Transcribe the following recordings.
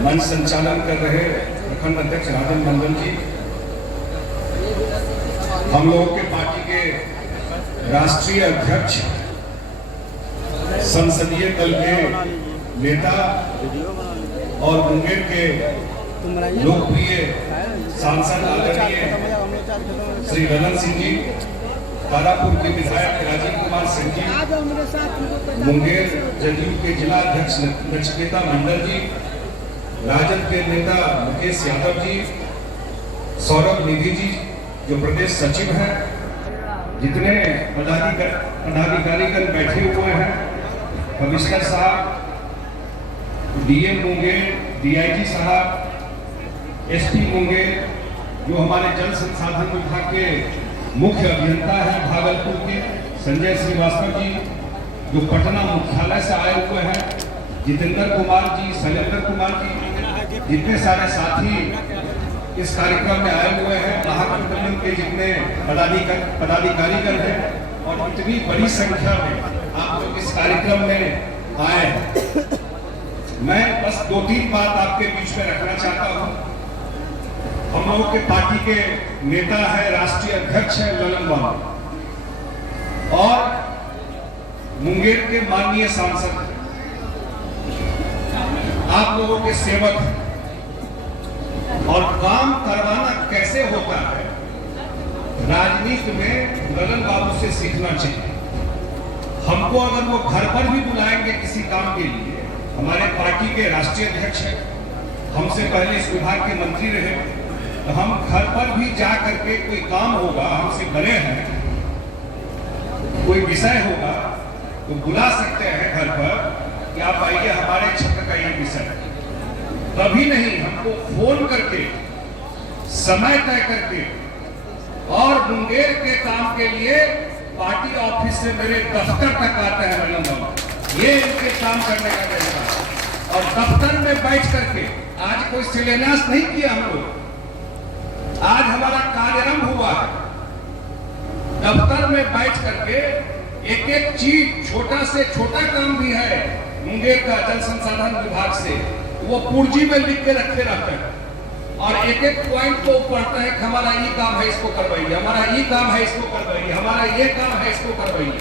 मंच संचालन कर रहे प्रखंड अध्यक्ष राजन मंडल जी, हम लोगों के पार्टी के राष्ट्रीय अध्यक्ष, संसदीय दल के नेता और मुंगेर के लोकप्रिय सांसद आदरणीय श्री ललन सिंह जी, तारापुर के विधायक राजीव कुमार सिंह जी, मुंगेर जदयू के जिला अध्यक्ष नचिकेता मंडल जी, राजद के नेता मुकेश यादव जी, सौरभ निधि जी जो प्रदेश सचिव हैं, जितने पदाधिकारीगण बैठे हुए हैं, कमिश्नर साहब, डीएम मुंगेर, डीआईजी साहब, एसपी मुंगेर, जो हमारे जल संसाधन विभाग के मुख्य अभियंता हैं भागलपुर के संजय श्रीवास्तव जी, जो पटना मुख्यालय से आए हुए हैं, जितेंद्र कुमार जी, शैलेंद्र कुमार जी, जितने सारे साथी इस कार्यक्रम में आए हुए हैं, महागठबंधन के जितने पदाधिकारीगण हैं और इतनी बड़ी संख्या में आप लोग इस कार्यक्रम में आए हैं। मैं बस 2-3 बात आपके बीच में रखना चाहता हूं। हम लोगों के पार्टी के नेता है, राष्ट्रीय अध्यक्ष है ललन बाबू और मुंगेर के माननीय सांसद, आप लोगों के सेवक, और काम करवाना कैसे होता है राजनीति में ललन बाबू से सीखना चाहिए। हमको अगर वो घर पर भी बुलाएंगे किसी काम के लिए, हमारे पार्टी के राष्ट्रीय अध्यक्ष हैं, हमसे पहले इस विभाग के मंत्री रहे, तो हम घर पर भी जा करके कोई काम होगा, हमसे बड़े हैं, कोई विषय होगा तो बुला सकते हैं घर पर कि आप आइए, हमारे क्षेत्र का ये विषय है। कभी नहीं, हमको फोन करके समय तय करके और मुंगेर के काम के लिए पार्टी ऑफिस से मेरे दफ्तर तक आते हैं ललन बाबू, ये इनके काम करने का तरीका है। और दफ्तर में बैठ करके आज कोई शिलान्यास नहीं किया हम लोग, आज हमारा कार्यारंभ हुआ है। दफ्तर में बैठ करके एक एक चीज, छोटा से छोटा काम भी है मुंगेर का जल संसाधन विभाग से, वो पूर्जी में लिख के रखे रहते हैं और एक एक पॉइंट को पढ़ते हैं कि हमारा ये काम है, इसको करवाइए, हमारा ये काम है, इसको करवाइए, हमारा ये काम है, इसको करवाइए,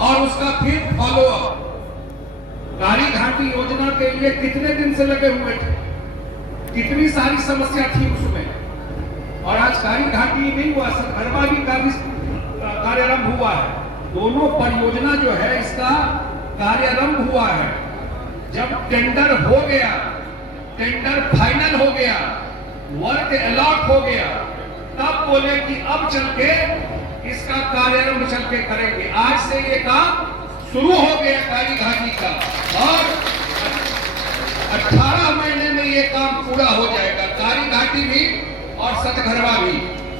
और उसका फिर फॉलो अप। गाड़ी घाटी योजना के लिए कितने दिन से लगे हुए थे, कितनी सारी समस्या थी उसमें, और आज गाड़ी घाटी नहीं हुआ, सरगर्भा का भी कार्यारंभ हुआ है। दोनों परियोजना जो है इसका कार्यारंभ हुआ है। जब टेंडर हो गया, टेंडर फाइनल हो गया, वर्क अलॉट हो गया, तब बोले कि अब चल के इसका कार्यारंभ चल के करेंगे। आज से ये काम शुरू हो गया गाड़ी घाटी का, और 18 महीने में ये काम पूरा हो जाएगा। गाड़ी घाटी भी और सतघरवा भी,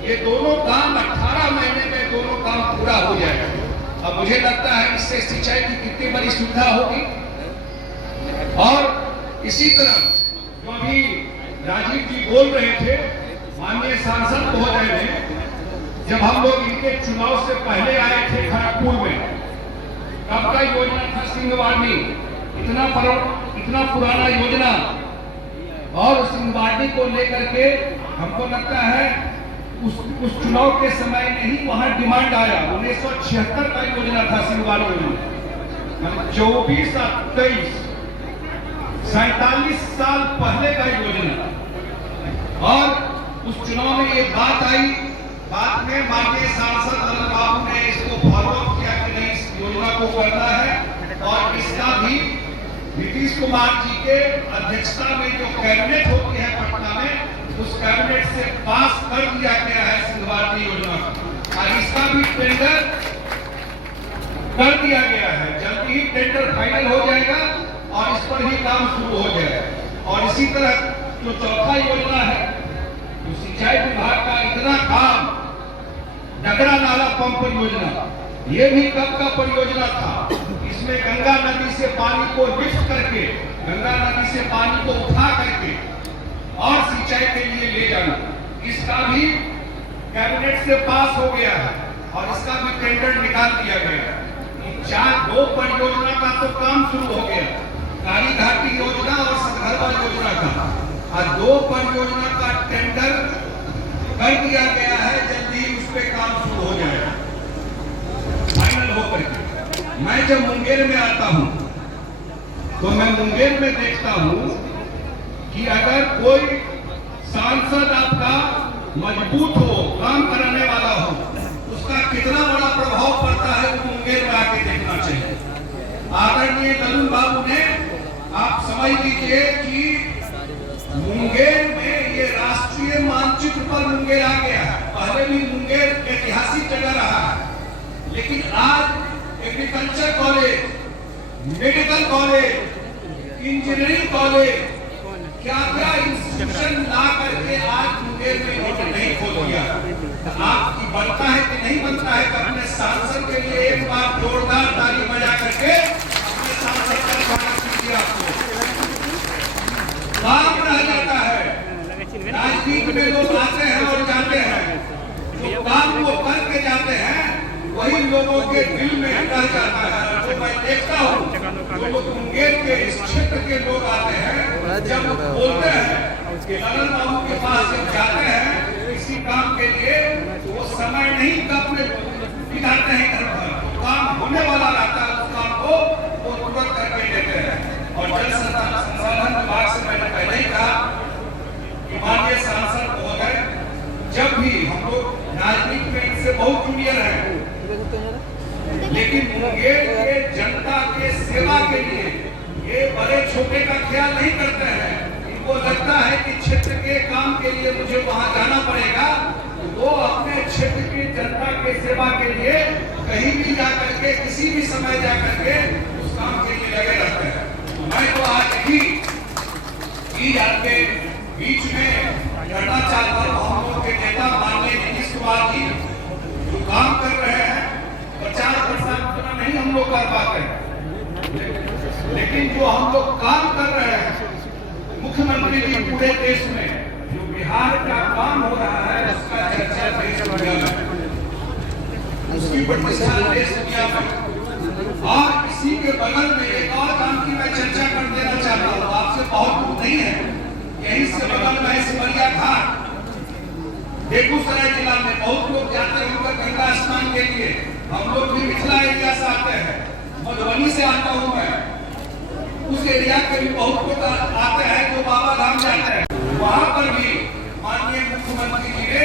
ये दोनों काम 18 महीने में दोनों काम पूरा हो जाएगा। अब मुझे लगता है इससे सिंचाई की कितनी बड़ी सुविधा होगी। और इसी तरह जो अभी राजीव जी बोल रहे थे, माननीय सांसद महोदय ने, जब हम लोग इनके चुनाव से पहले आए थे खड़गपुर में, कब का योजना था सिंहवाड़ी, इतना पुराना योजना, और सिंहवाड़ी को लेकर के हमको लगता है उस चुनाव के समय में ही वहां डिमांड आया। 1976 का योजना था सिंहवाड़ी योजना, 24 और 23, 47 साल पहले का योजना। और उस चुनाव में ये बात आई, बाद में माननीय सांसद ललन बाबू ने इसको फॉलोअप किया कि नहीं, इस योजना को करना है, और इसका भी नीतीश कुमार जी के अध्यक्षता में जो कैबिनेट होती है पटना में, उस कैबिनेट से पास कर दिया गया है सिंहवाड़ी योजना, और इसका भी टेंडर कर दिया गया है। जल्दी ही टेंडर फाइनल हो जाएगा और इस पर ही काम शुरू हो जाएगा। और इसी तरह जो चौथा योजना है, जो सिंचाई विभाग का इतना काम, डगरा नाला पंप योजना, ये भी कब का परियोजना था। इसमें गंगा नदी से पानी को लिफ्ट करके, गंगा नदी से पानी को उठा करके और सिंचाई के लिए ले जाना, इसका भी कैबिनेट से पास हो गया है और इसका भी टेंडर निकाल दिया गया है। 2 परियोजना का तो काम शुरू हो गया, गाड़ी घाटी योजना और सतघरवा योजना का। परियोजना का टेंडर कर दिया गया है, जल्दी उस पे काम शुरू हो जाएगा फाइनल हो करके। मैं जब मुंगेर में आता हूं तो मैं मुंगेर में देखता हूं कि अगर कोई सांसद आपका मजबूत हो, काम कराने वाला हो, उसका कितना बड़ा प्रभाव पड़ता है वो मुंगेर में आके देखना चाहिए। आदरणीय ललन बाबू ने, आप समझ लीजिए कि मुंगेर में ये राष्ट्रीय मानचित्र पर मुंगेर आ गया है। पहले भी मुंगेर ऐतिहासिक जगह रहा है, लेकिन आज agriculture college, medical college, engineering college, क्या क्या इंस्टीट्यूशन ला करके आज मुंगेर में इन्होंने नहीं खोल दिया। आपकी बनता है कि नहीं बनता है कि अपने सांसद के लिए एक बार जोरदार ताली बजा करके अपने सांसद का स्वागत कीजिए। आपको काम रह जाता है, राजनीति में लोग आते हैं और जाते हैं, जो काम वो करके जाते हैं वही लोगों के दिल में रह जाता है। तो मैं देखता हूँ लोग मुंगेर के इस क्षेत्र के लोग आते हैं, जब बोलते हैं कि ललन बाबू के पास जब जाते हैं किसी काम के लिए, वो समय नहीं कब में बिगाड़ते हैं घर पर, काम होने वाला रहता है, उस काम को वो तुरंत करके देते हैं। और जल संसाधन विभाग से मैंने पहले ही कहा कि माननीय सांसद महोदय, जब भी हम लोग राजनीति में इनसे बहुत जूनियर है, लेकिन मुंगेर के जनता के सेवा के लिए ये बड़े छोटे का ख्याल नहीं करते हैं। इनको लगता है कि क्षेत्र के काम के लिए मुझे वहां जाना पड़ेगा, वो अपने क्षेत्र की जनता के सेवा के लिए कहीं भी जाकर के, किसी भी समय जाकर के उस काम के लिए लगे रहते हैं। मैं तो आज ही आपके बीच में करना चाहता हूँ, हम लोग के नेता माननीय नीतीश कुमार जी जो काम कर रहे हैं, प्रचार प्रसार उतना नहीं हम लोग कर पाते हैं, लेकिन जो हम लोग काम कर रहे हैं, मुख्यमंत्री जी पूरे देश में जो बिहार का काम हो रहा है उसका चर्चा देश दुनिया में, उसकी प्रतिष्ठा देश दुनिया में। और इसी के बगल में एक और काम की मैं चर्चा कर देना चाहता हूँ, आपसे बहुत दूर नहीं है, यहीं से बगल में सिमरिया घाट, बेगूसराय जिला में बहुत लोग जाते हैं गंगा स्नान के लिए। हम लोग भी मिथिला एरिया से आते हैं, मधुबनी से आता हूँ मैं, उस एरिया के भी बहुत लोग आते हैं जो बाबा धाम जाते हैं। वहां पर भी माननीय मुख्यमंत्री जी ने,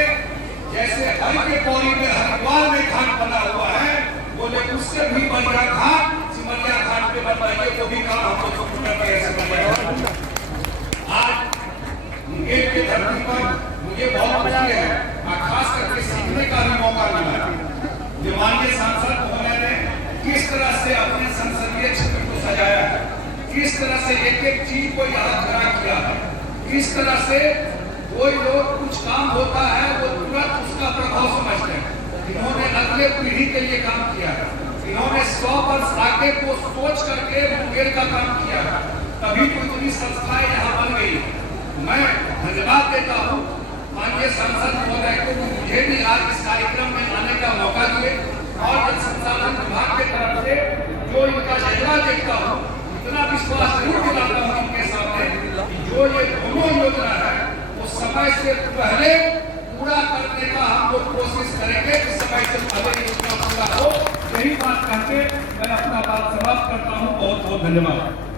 जैसे हर के पौड़ी में हरिद्वार में घाट बना हुआ है, बोले उससे भी बढ़िया घाट सिमरिया घाट पे बनवाइए, वो भी काम हम लोग आज मुंगेर की धरती पर मुझे बहुत खुशी है, खास करके सीखने का भी मौका मिला। माननीय सांसद महोदय ने किस तरह से अपने संसदीय क्षेत्र को सजाया है, किस तरह से एक एक चीज को याद करा किया है, किस तरह से कोई लोग कुछ काम होता है वो तुरंत उसका प्रभाव समझते हैं। इन्होंने अगले पीढ़ी के लिए काम किया है, इन्होंने 100 वर्ष आगे को सोच करके मुंगेर का काम किया है, तभी तो इतनी संस्थाएं यहाँ बन गई। मैं धन्यवाद देता हूँ माननीय सांसद महोदय को, मुझे भी आज इस कार्यक्रम में आने का मौका दिए, और जल संसाधन विभाग के तरफ से जो इनका जज्बा देखता हूँ, इतना विश्वास जरूर दिलाता हूँ इनके सामने कि जो ये दोनों योजना है वो समय से पहले पूरा करने का हम लोग कोशिश करेंगे, कि समय से पहले योजना पूरा हो। यही बात कहकर मैं अपना बात समाप्त करता हूँ। बहुत बहुत धन्यवाद।